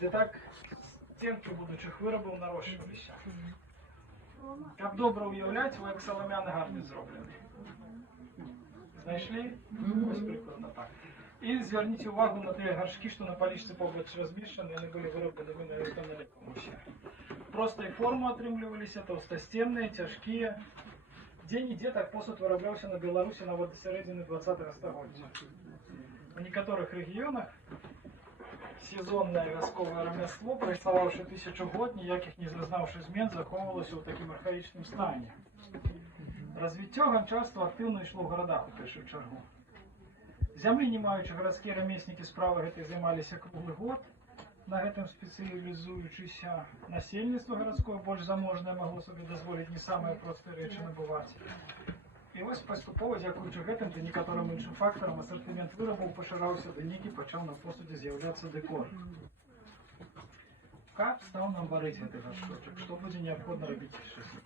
де так стенки будучих виробів нарощувалися. Як добре уявляти, ви як солом'яний гарність зроблений. Знайшли? Ось прикладно так. І зверніть увагу на те горшки, що на поличці побач розміщені, вони були вироблені на великому ще. Просто і форму отримлювалися, толстостенні, тяжкі. Де-нідзе так посуд вироблявся на Білорусі на середині 20-го століття. В некоторых регионах сезонное вязковое ремесло, проіснувавши 1000 год, ніяких не зазнавши змін, заховувалося у таким архаїчному стані. Развиття гончарства активно йшло в городах у першу чергу. Землі, не маючи городські ремесники справи гэтай займалися круглый год, на гэтым спецыялізуючыся насельніцтва гарадское больш заможнае магло собі дазволіць не самыя простыя рэчы набываць. І вось паступова, дзякуючы гэтым ды некаторым іншым фактарам, асартымент вырабаў пашыраўся, ды некі пачаў на посудзе з'яўляцца дэкор. Кап стаў нам варыць гэты гаршочак, што будзе неабходна рабіць яшчэ.